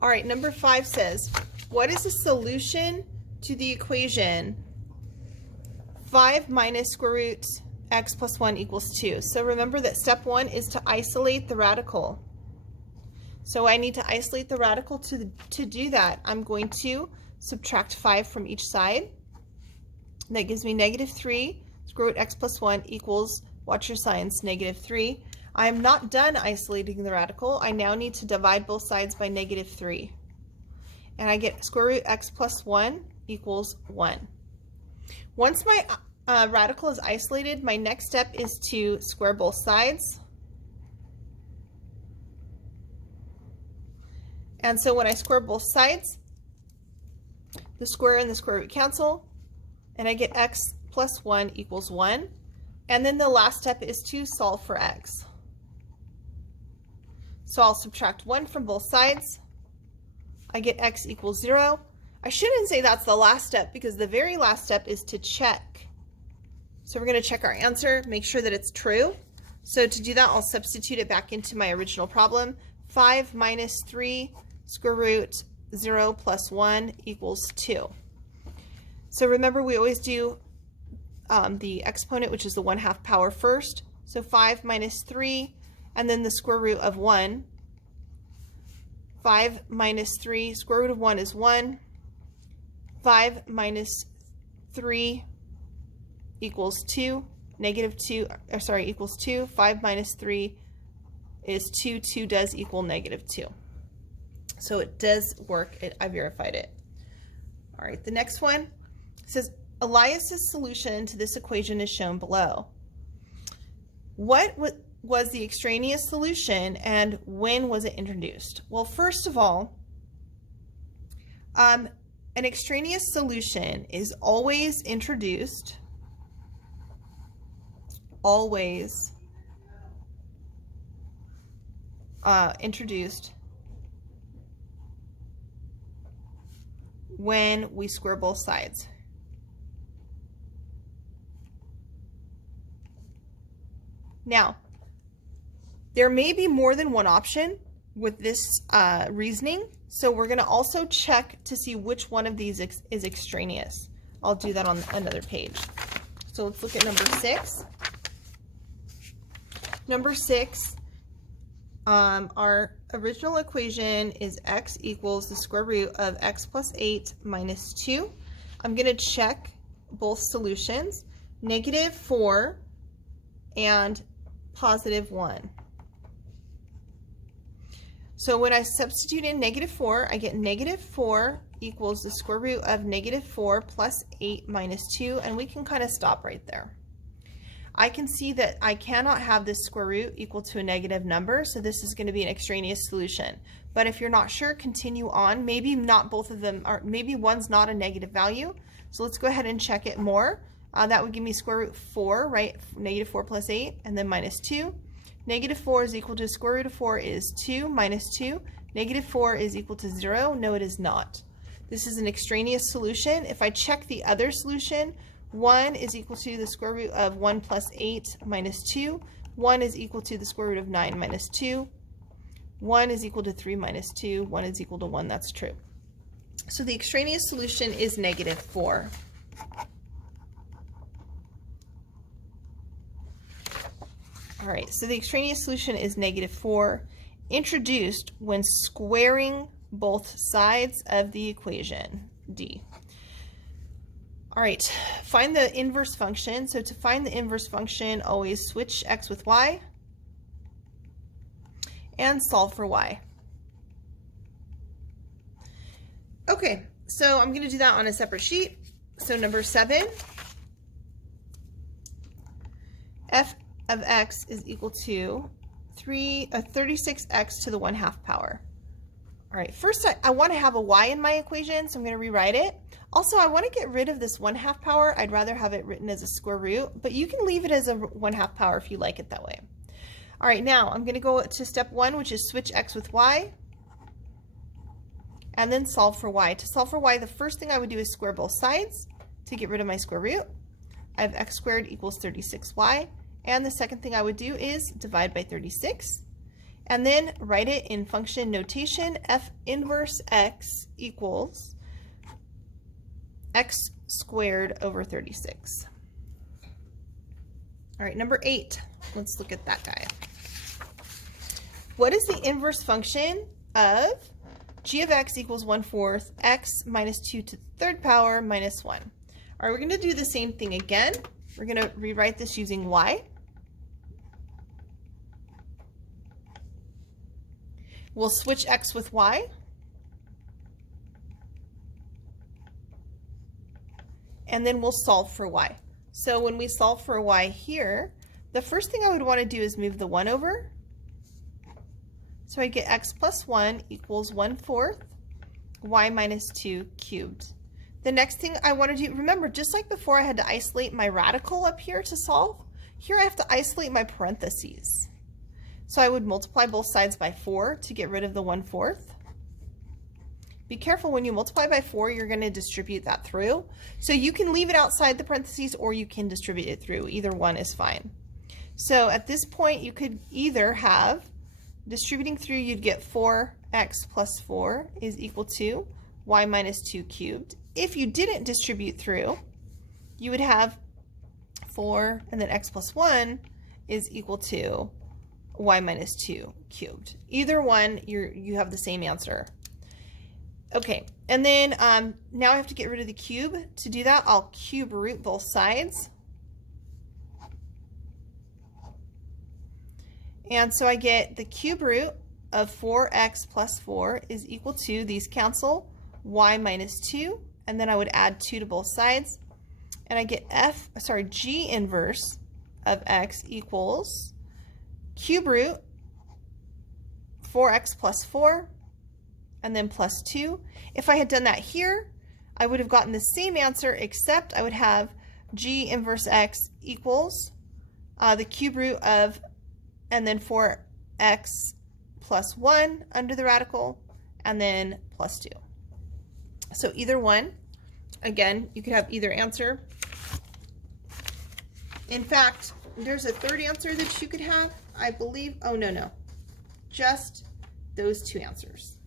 All right, number 5 says, what is the solution to the equation 5 minus square root x plus 1 equals 2? So remember that step 1 is to isolate the radical. So I need to isolate the radical. To do that, I'm going to subtract 5 from each side. That gives me negative 3 square root x plus 1 equals, watch your signs, negative 3. I am not done isolating the radical. I now need to divide both sides by negative 3. And I get square root x plus 1 equals 1. Once my radical is isolated, my next step is to square both sides. And so when I square both sides, the square and the square root cancel, and I get x plus 1 equals 1. And then the last step is to solve for x. So I'll subtract 1 from both sides. I get x equals 0. I shouldn't say that's the last step, because the very last step is to check. So we're going to check our answer, make sure that it's true. So to do that, I'll substitute it back into my original problem. 5 minus 3 square root 0 plus 1 equals 2. So remember, we always do the exponent, which is the 1/2 power first. So 5 minus 3, and then the square root of 1. 5 minus 3, square root of 1 is 1. 5 minus 3 equals 2. Negative 2, or sorry, equals 2. 5 minus 3 is 2. 2 does equal negative 2. So it does work. I verified it. All right, the next one says, Elias's solution to this equation is shown below. What was the extraneous solution, and when was it introduced? Well, first of all, an extraneous solution is always introduced, when we square both sides. Now, there may be more than one option with this reasoning, so we're going to also check to see which one of these is extraneous. I'll do that on another page. So let's look at number 6. Number 6, our original equation is x equals the square root of x plus 8 minus 2. I'm going to check both solutions, negative 4 and positive 1. So when I substitute in negative 4, I get negative 4 equals the square root of negative 4 plus 8 minus 2, and we can kind of stop right there. I can see that I cannot have this square root equal to a negative number, so this is going to be an extraneous solution. But if you're not sure, continue on. Maybe not both of them are, maybe one's not a negative value. So let's go ahead and check it more. That would give me square root 4, right? Negative 4 plus 8, and then minus 2. Negative 4 is equal to square root of 4 is 2 minus 2. Negative 4 is equal to 0. No, it is not. This is an extraneous solution. If I check the other solution, 1 is equal to the square root of 1 plus 8 minus 2. 1 is equal to the square root of 9 minus 2. 1 is equal to 3 minus 2. 1 is equal to 1. That's true. So the extraneous solution is negative 4. All right, so the extraneous solution is negative 4, introduced when squaring both sides of the equation, D. All right, find the inverse function. So to find the inverse function, always switch x with y and solve for y. Okay, so I'm going to do that on a separate sheet. So number 7, f of x is equal to 36x to the 1/2 power. All right, first I want to have a y in my equation, so I'm going to rewrite it. Also, I want to get rid of this 1/2 power. I'd rather have it written as a square root, but you can leave it as a 1/2 power if you like it that way. All right, now I'm going to go to step 1, which is switch x with y, and then solve for y. To solve for y, the first thing I would do is square both sides to get rid of my square root. I have x squared equals 36y. And the second thing I would do is divide by 36. and then write it in function notation. F inverse x equals x squared over 36. All right, number 8. Let's look at that guy. What is the inverse function of g of x equals 1/4 x minus 2 to the third power minus 1? All right, we're going to do the same thing again. We're going to rewrite this using y. We'll switch x with y. And then we'll solve for y. So when we solve for y here, the first thing I would want to do is move the 1 over. So I get x plus 1 equals 1/4 y minus 2 cubed. The next thing I want to do, remember, just like before I had to isolate my radical up here to solve, here I have to isolate my parentheses. So I would multiply both sides by 4 to get rid of the 1/4. Be careful when you multiply by 4, you're going to distribute that through. So you can leave it outside the parentheses or you can distribute it through. Either one is fine. So at this point, you could either have, distributing through, you'd get 4x plus 4 is equal to y minus 2 cubed. If you didn't distribute through, you would have 4 and then x plus 1 is equal to y minus 2 cubed. Either one, you have the same answer. Okay, and then now I have to get rid of the cube. To do that, I'll cube root both sides. And so I get the cube root of 4x plus 4 is equal to, these cancel, y minus 2, and then I would add 2 to both sides. And I get g inverse of x equals cube root 4x plus 4, and then plus 2. If I had done that here, I would have gotten the same answer, except I would have g inverse x equals the cube root of, and then 4x plus 1 under the radical, and then plus 2. So either one, again, you could have either answer. In fact, there's a third answer that you could have, I believe. Oh, no, just those two answers.